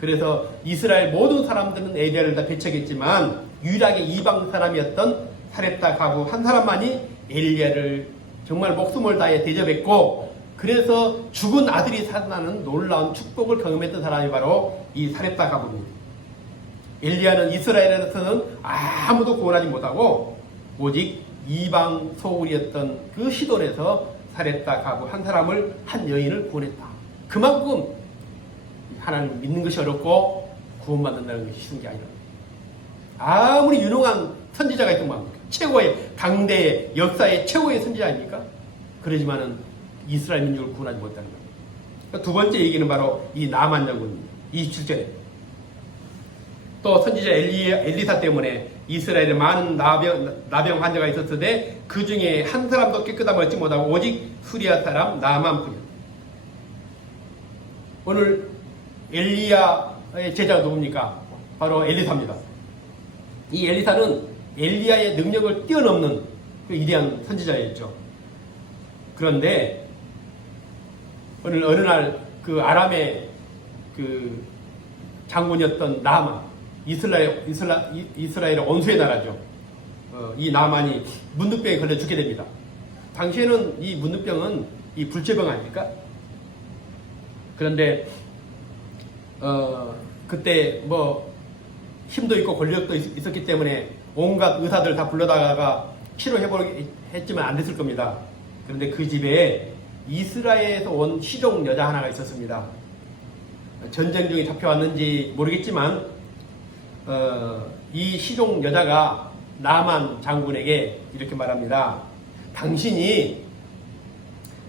그래서 이스라엘 모든 사람들은 엘리야를 다 배척했지만 유일하게 이방 사람이었던 사렙다 가부 한 사람만이 엘리야를 정말 목숨을 다해 대접했고, 그래서 죽은 아들이 살아나는 놀라운 축복을 경험했던 사람이 바로 이 사렙다 가부입니다. 엘리야는 이스라엘에서는 아무도 구원하지 못하고 오직 이방 소울이었던 그 시돈에서 사렙다 가부 한 사람을, 한 여인을 구원했다. 그만큼 하나님 믿는 것이 어렵고 구원받는다는 것이 쉬운 게 아니라, 아무리 유능한 선지자가 있던 겁니까? 최고의 당대의 역사의 최고의 선지자 아닙니까? 그러지만은 이스라엘 민족을 구원하지 못하는 겁니다. 두 번째 얘기는 바로 이 나만 장군입니다. 27절에 또 선지자 엘리사 때문에 이스라엘에 많은 나병 환자가 있었으되 그 중에 한 사람도 깨끗함을 얻지 못하고 오직 수리아 사람 나만뿐이었다. 오늘 엘리야의 제자가 누굽니까? 바로 엘리사입니다. 이 엘리사는 엘리야의 능력을 뛰어넘는 그 위대한 선지자였죠. 그런데 어느 날 그 아람의 그 장군이었던 나만, 이스라엘의 원수의 나라죠. 이 나만이 문둥병에 걸려 죽게 됩니다. 당시에는 이 문둥병은 이 불치병 아닙니까? 그런데 그때 뭐 힘도 있고 권력도 있었기 때문에 온갖 의사들 다 불러다가 치료해보려고 했지만 안 됐을 겁니다. 그런데 그 집에 이스라엘에서 온 시종 여자 하나가 있었습니다. 전쟁 중에 잡혀왔는지 모르겠지만 이 시종 여자가 나만 장군에게 이렇게 말합니다. 당신이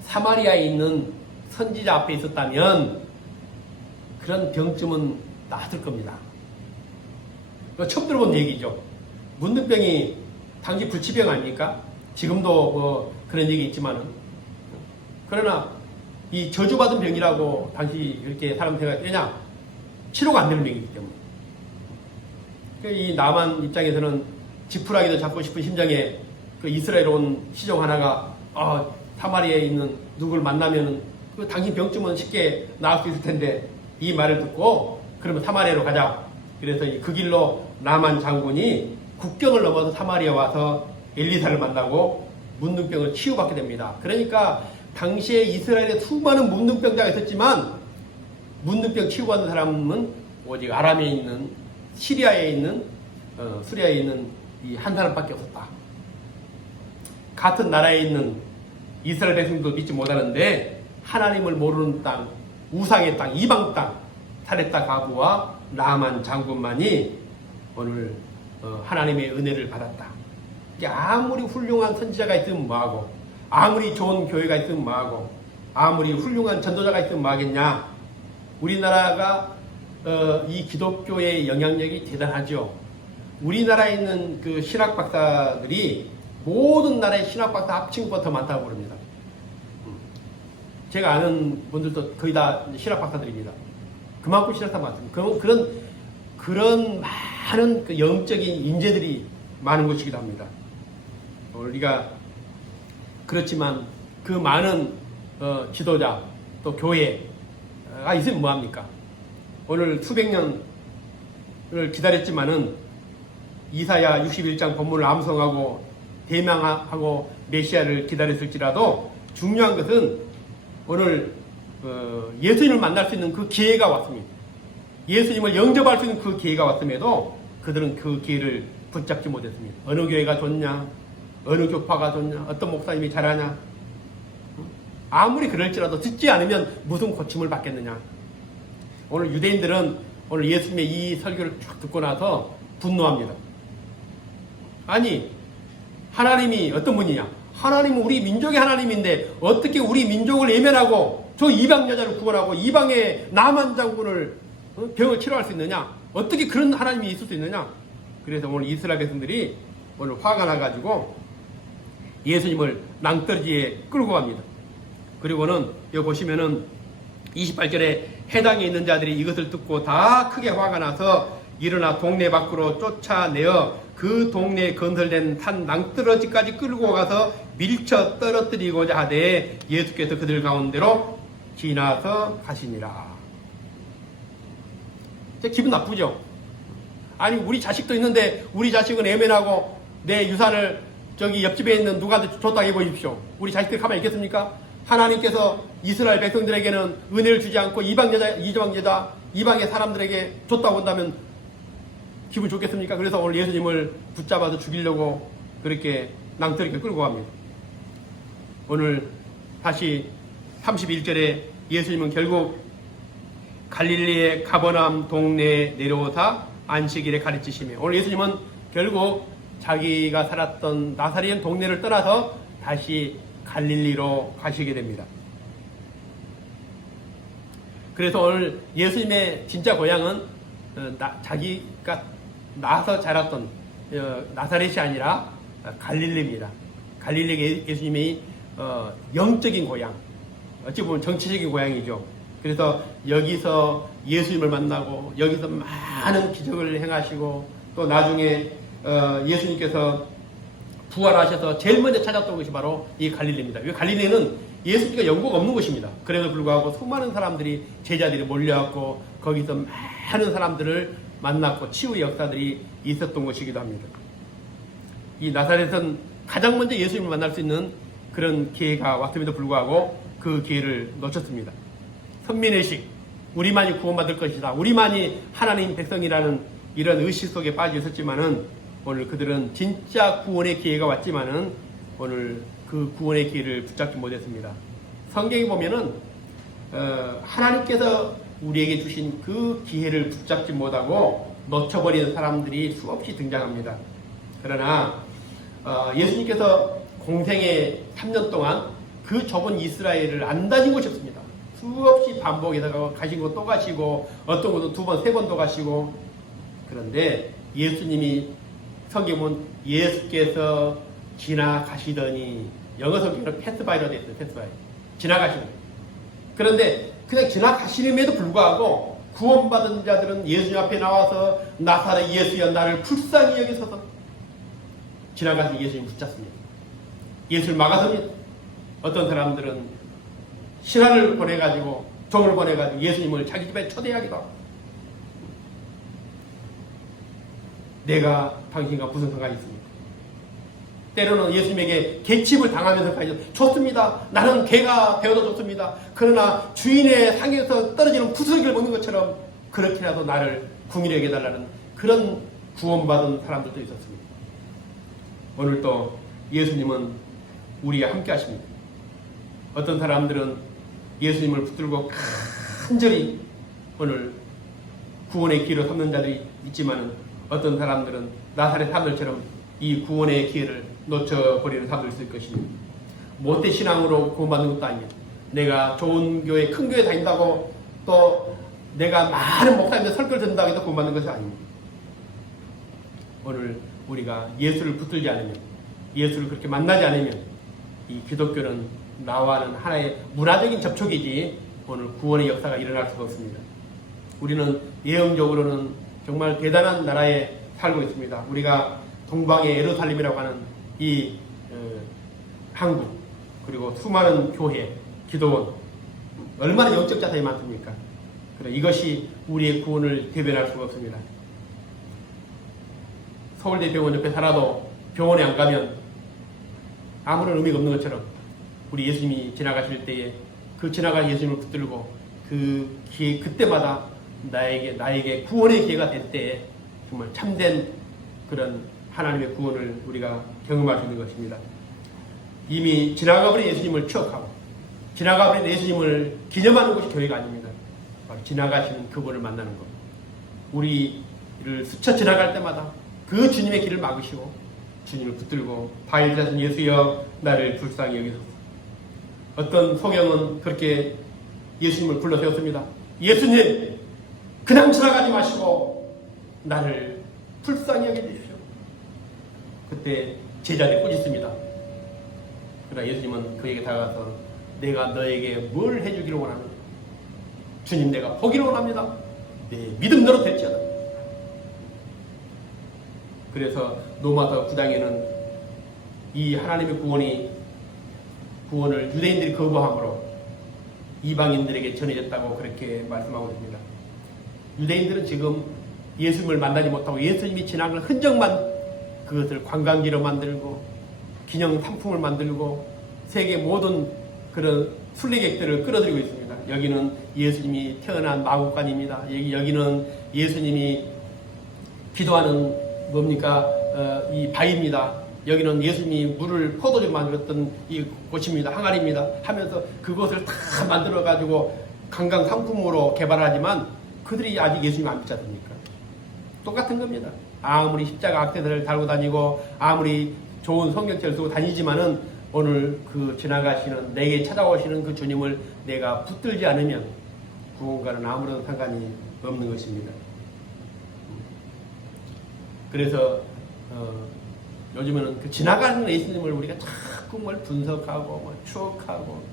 사마리아에 있는 선지자 앞에 있었다면 그런 병쯤은 나았을 겁니다. 처음 들어본 얘기죠. 문둥병이 당시 불치병 아닙니까? 지금도 뭐 그런 얘기 있지만은, 그러나 이 저주받은 병이라고 당시 이렇게 사람 생각했냐? 치료가 안 되는 병이기 때문에. 이 나만 입장에서는 지푸라기도 잡고 싶은 심정에 그 이스라엘 온 시종 하나가 사마리아에 있는 누굴 만나면은 그 당신 병쯤은 쉽게 나을 수 있을 텐데 이 말을 듣고 그러면 사마리아로 가자. 그래서 그 길로 나만 장군이 국경을 넘어서 사마리아 와서 엘리사를 만나고 문둥병을 치유받게 됩니다. 그러니까 당시에 이스라엘에 수많은 문둥병자가 있었지만 문둥병 치유받는 사람은 오직 아람에 있는 시리아에 있는 수리아에 있는 이 한 사람밖에 없었다. 같은 나라에 있는 이스라엘 백성도 믿지 못하는데 하나님을 모르는 땅, 우상의 땅, 이방 땅, 사렙다 가부와 나만 장군만이 오늘 하나님의 은혜를 받았다. 아무리 훌륭한 선지자가 있으면 뭐하고, 아무리 좋은 교회가 있으면 뭐하고, 아무리 훌륭한 전도자가 있으면 뭐하겠냐. 우리나라가 이 기독교의 영향력이 대단하죠. 우리나라에 있는 그 신학 박사들이 모든 나라의 신학 박사 합친구보다 더 많다고 그럽니다. 제가 아는 분들도 거의 다 신학 박사들입니다. 그만큼 신학사 많습니다. 그런 많은 그 영적인 인재들이 많은 곳이기도 합니다. 우리가 그렇지만 그 많은 지도자 또 교회가 있으면 뭐합니까? 오늘 수백 년을 기다렸지만은 이사야 61장 본문을 암송하고 대명하고 메시아를 기다렸을지라도 중요한 것은 오늘 예수님을 만날 수 있는 그 기회가 왔습니다. 예수님을 영접할 수 있는 그 기회가 왔음에도 그들은 그 기회를 붙잡지 못했습니다. 어느 교회가 좋냐, 어느 교파가 좋냐, 어떤 목사님이 잘하냐, 아무리 그럴지라도 듣지 않으면 무슨 고침을 받겠느냐. 오늘 유대인들은 오늘 예수님의 이 설교를 쭉 듣고 나서 분노합니다. 아니, 하나님이 어떤 분이냐? 하나님은 우리 민족의 하나님인데 어떻게 우리 민족을 외면하고 저 이방 여자를 구원하고 이방의 나만 장군을 병을 치료할 수 있느냐? 어떻게 그런 하나님이 있을 수 있느냐? 그래서 오늘 이스라엘 백성들이 오늘 화가 나가지고 예수님을 낭떠러지에 끌고 갑니다. 그리고는 여기 보시면은 28절에 해당에 있는 자들이 이것을 듣고 다 크게 화가 나서 일어나 동네 밖으로 쫓아내어 그 동네에 건설된 탄 낭떠러지까지 끌고 가서 밀쳐 떨어뜨리고자 하되 예수께서 그들 가운데로 지나서 가시니라. 기분 나쁘죠? 아니 우리 자식도 있는데 우리 자식은 애매하고 내 유산을 저기 옆집에 있는 누구한테 줬다 해보십시오. 우리 자식들 가만히 있겠습니까? 하나님께서 이스라엘 백성들에게는 은혜를 주지 않고 이방의 사람들에게 줬다고 한다면 기분 좋겠습니까? 그래서 오늘 예수님을 붙잡아서 죽이려고 그렇게 낭떠럽게 끌고 갑니다. 오늘 다시 31절에 예수님은 결국 갈릴리의 가버나움 동네에 내려오사 안식일에 가르치시며, 오늘 예수님은 결국 자기가 살았던 나사렛 동네를 떠나서 다시 갈릴리로 가시게 됩니다. 그래서 오늘 예수님의 진짜 고향은 자기가 나서 자랐던 나사렛이 아니라 갈릴리입니다. 갈릴리 예수님이 영적인 고향, 어찌 보면 정치적인 고향이죠. 그래서 여기서 예수님을 만나고 여기서 많은 기적을 행하시고 또 나중에 예수님께서 부활하셔서 제일 먼저 찾았던 것이 바로 이 갈릴리입니다. 이 갈릴리는 예수님과 연고가 없는 곳입니다. 그래도 불구하고 수많은 사람들이 제자들이 몰려왔고 거기서 많은 사람들을 만났고 치유의 역사들이 있었던 곳이기도 합니다. 이 나사렛은 가장 먼저 예수님을 만날 수 있는 그런 기회가 왔음에도 불구하고 그 기회를 놓쳤습니다. 선민의식, 우리만이 구원받을 것이다, 우리만이 하나님 백성이라는 이런 의식 속에 빠져 있었지만은 오늘 그들은 진짜 구원의 기회가 왔지만은 오늘 그 구원의 기회를 붙잡지 못했습니다. 성경에 보면은 하나님께서 우리에게 주신 그 기회를 붙잡지 못하고 놓쳐버리는 사람들이 수없이 등장합니다. 그러나 예수님께서 공생의 3년 동안 그 좁은 이스라엘을 안 다닌 곳이 없습니다. 수없이 반복해서 가신 곳 또 가시고 어떤 곳은 2번, 3번도 가시고, 그런데 예수님이 성경은 예수께서 지나가시더니, 영어 성경은 패스바이로 되어 있어요. 패스바이. 지나가시는 거예요. 그런데 그냥 지나가시는에도 불구하고 구원받은 자들은 예수님 앞에 나와서 나사렛 예수여 나를 불쌍히 여기소서 지나가신 예수님 붙잡습니다. 예수를 막아섭니다. 어떤 사람들은 신하를 보내가지고 종을 보내가지고 예수님을 자기 집에 초대하기도 하고, 내가 당신과 무슨 상관이 있습니까? 때로는 예수님에게 개침을 당하면서까지 좋습니다. 나는 개가 되어도 좋습니다. 그러나 주인의 상에서 떨어지는 구석이를 먹는 것처럼 그렇게라도 나를 궁일하게 해달라는 그런 구원받은 사람들도 있었습니다. 오늘 또 예수님은 우리와 함께 하십니다. 어떤 사람들은 예수님을 붙들고 간절히 오늘 구원의 기회로 삼는 자들이 있지만 어떤 사람들은 나사렛 사람들처럼 이 구원의 기회를 놓쳐버리는 사람도 있을 것입니다. 못된 신앙으로 구원받는 것도 아닙니다. 내가 좋은 교회, 큰 교회 다닌다고 또 내가 많은 목사님들 설교를 듣는다고 해서 구원받는 것이 아닙니다. 오늘 우리가 예수를 붙들지 않으면, 예수를 그렇게 만나지 않으면 이 기독교는 나와는 하나의 문화적인 접촉이지 오늘 구원의 역사가 일어날 수가 없습니다. 우리는 예언적으로는 정말 대단한 나라에 살고 있습니다. 우리가 동방의 예루살렘이라고 하는 이 한국, 그리고 수많은 교회, 기도원, 얼마나 영적 자산이 많습니까? 그래, 이것이 우리의 구원을 대변할 수가 없습니다. 서울대병원 옆에 살아도 병원에 안 가면 아무런 의미가 없는 것처럼 우리 예수님이 지나가실 때에 그 지나갈 예수님을 붙들고 그 기회, 그때마다 나에게 구원의 기회가 될 때에 정말 참된 그런 하나님의 구원을 우리가 경험할 수 있는 것입니다. 이미 지나가버린 예수님을 추억하고 지나가버린 예수님을 기념하는 것이 교회가 아닙니다. 바로 지나가시는 그분을 만나는 것. 우리를 스쳐 지나갈 때마다 그 주님의 길을 막으시고 주님을 붙들고 바일자신 예수여 나를 불쌍히 여기소서. 어떤 소경은 그렇게 예수님을 불러 세웠습니다. 예수님, 그냥 지나가지 마시고 나를 불쌍히 여겨주십시오. 그때 제자들이 꾸짖습니다. 그러나 예수님은 그에게 다가가서 내가 너에게 뭘 해주기를 원하는가? 주님 내가 보기를 원합니다. 내 믿음 노릇했잖아. 그래서 로마서 9장에는 이 하나님의 구원을 유대인들이 거부함으로 이방인들에게 전해졌다고 그렇게 말씀하고 있습니다. 유대인들은 지금 예수님을 만나지 못하고 예수님이 지나간 흔적만 그것을 관광지로 만들고 기념 상품을 만들고 세계 모든 그런 순례객들을 끌어들이고 있습니다. 여기는 예수님이 태어난 마구간입니다. 여기는 예수님이 기도하는 뭡니까? 이 바위입니다. 여기는 예수님이 물을 포도주로 만들었던 이 곳입니다. 항아리입니다. 하면서 그것을 다 만들어가지고 관광 상품으로 개발하지만 그들이 아직 예수님 안 믿지 않습니까? 똑같은 겁니다. 아무리 십자가 악대들을 달고 다니고 아무리 좋은 성경책을 쓰고 다니지만은 오늘 그 지나가시는 내게 찾아오시는 그 주님을 내가 붙들지 않으면 구원과는 아무런 상관이 없는 것입니다. 그래서 요즘에는 그 지나가는 예수님을 우리가 자꾸 뭘 분석하고 추억하고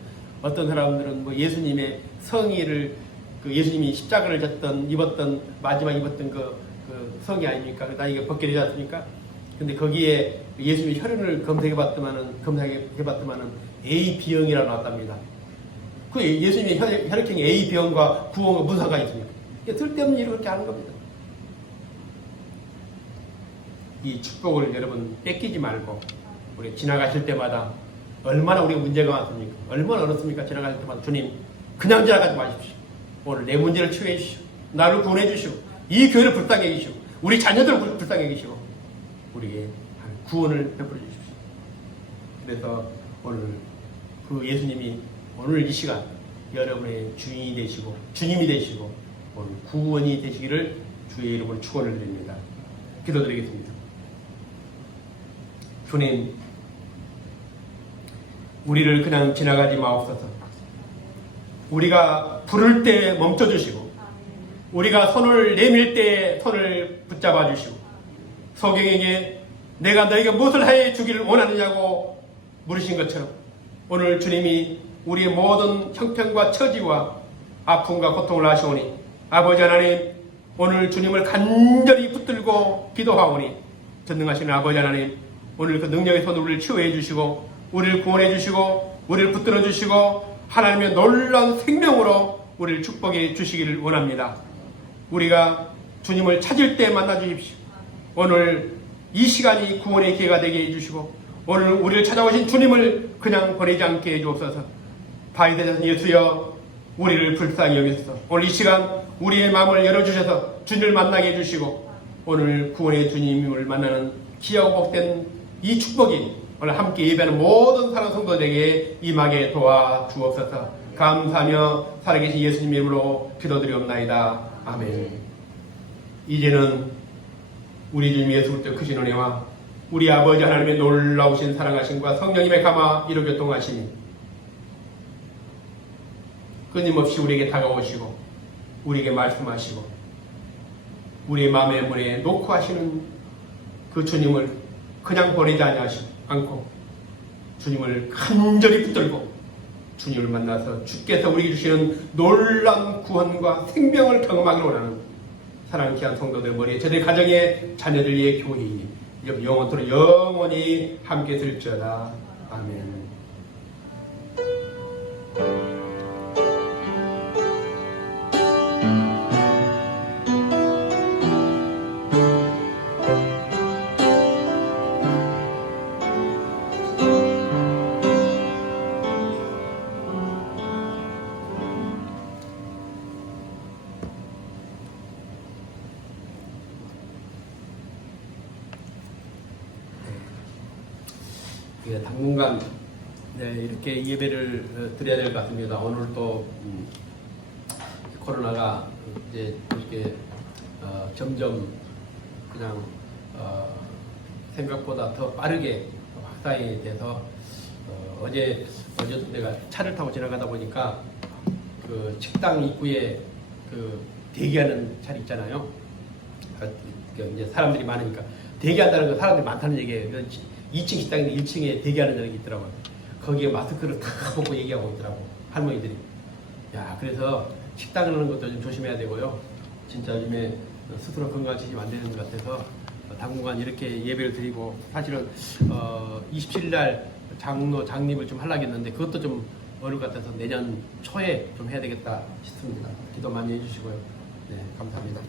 어떤 사람들은 뭐 예수님의 성의를 그 예수님이 십자가를 입었던 마지막 입었던 그 성이 아닙니까? 나 이게 벗겨지지 않습니까? 근데 거기에 예수님의 혈흔을 검색해봤더만은 A B형이라고 나왔답니다. 그 예수님의 혈액형이 A B형과 구원과 무슨 상관이 있습니까? 쓸데없는 일을 그렇게 하는 겁니다. 이 축복을 여러분 뺏기지 말고 우리 지나가실 때마다 얼마나 우리가 문제가 많습니까? 얼마나 어렵습니까? 지나가실 때마다 주님 그냥 지나가지 마십시오. 오늘 내 문제를 치유해 주시오. 나를 구원해 주시오. 이 교회를 불쌍히 해 주시오. 우리 자녀들을 불쌍히 해 주시고 우리에게 구원을 베풀어 주십시오. 그래서 오늘 그 예수님이 오늘 이 시간 여러분의 주인이 되시고 주님이 되시고 오늘 구원이 되시기를 주의 이름으로 축원을 드립니다. 기도드리겠습니다. 주님, 우리를 그냥 지나가지 마옵소서. 우리가 부를 때 멈춰주시고 우리가 손을 내밀 때 손을 붙잡아 주시고 소경에게 내가 너에게 무엇을 해 주기를 원하느냐고 물으신 것처럼 오늘 주님이 우리의 모든 형편과 처지와 아픔과 고통을 아시오니 아버지 하나님 오늘 주님을 간절히 붙들고 기도하오니 전능하신 아버지 하나님 오늘 그 능력의 손으로 우리를 치유해 주시고 우리를 구원해 주시고 우리를 붙들어 주시고 하나님의 놀라운 생명으로 우리를 축복해 주시기를 원합니다. 우리가 주님을 찾을 때 만나 주십시오. 오늘 이 시간이 구원의 기회가 되게 해주시고 오늘 우리를 찾아오신 주님을 그냥 보내지 않게 해주옵소서. 바위대자신 예수여 우리를 불쌍히 여기소서. 오늘 이 시간 우리의 마음을 열어주셔서 주님을 만나게 해주시고 오늘 구원의 주님을 만나는 귀하고 복된 이 축복이 오늘 함께 예배하는 모든 사랑하는 성도들에게 임하게 도와주옵소서. 감사하며 살아계신 예수님 이름으로 기도드리옵나이다. 아멘. 이제는 우리 주님 예수 그리스도의 크신 은혜와 우리 아버지 하나님의 놀라우신 사랑하심과 성령님의 감화 이루 교통하심이 끊임없이 우리에게 다가오시고 우리에게 말씀하시고 우리의 마음의 문에 놓고 하시는 그 주님을 그냥 보내지 않고 주님을 간절히 붙들고 주님을 만나서 주께서 우리에게 주시는 놀라운 구원과 생명을 경험하기를 원하는 사랑하는 귀한 성도들 머리에 저들 가정의 자녀들의 교회이 영원토록 영원히 함께 들지어다. 아멘. 당분간 이렇게 예배를 드려야 될 것 같습니다. 오늘 또 코로나가 이제 이렇게 점점 그냥 생각보다 더 빠르게 확산이 돼서 어제도 내가 차를 타고 지나가다 보니까 그 식당 입구에 그 대기하는 차리 있잖아요. 이제 사람들이 많으니까 대기한다는 건 사람들이 많다는 얘기예요. 2층 식당인데 1층에 대기하는 적이 있더라고요. 거기에 마스크를 다 벗고 얘기하고 있더라고 할머니들이. 야, 그래서 식당 하는 것도 좀 조심해야 되고요. 진짜 요즘에 스스로 건강지키면 안 되는 것 같아서 당분간 이렇게 예배를 드리고 사실은 27일 날 장로 장립을 좀 하려고 했는데 그것도 좀 어려울 것 같아서 내년 초에 좀 해야 되겠다 싶습니다. 기도 많이 해주시고요. 네, 감사합니다.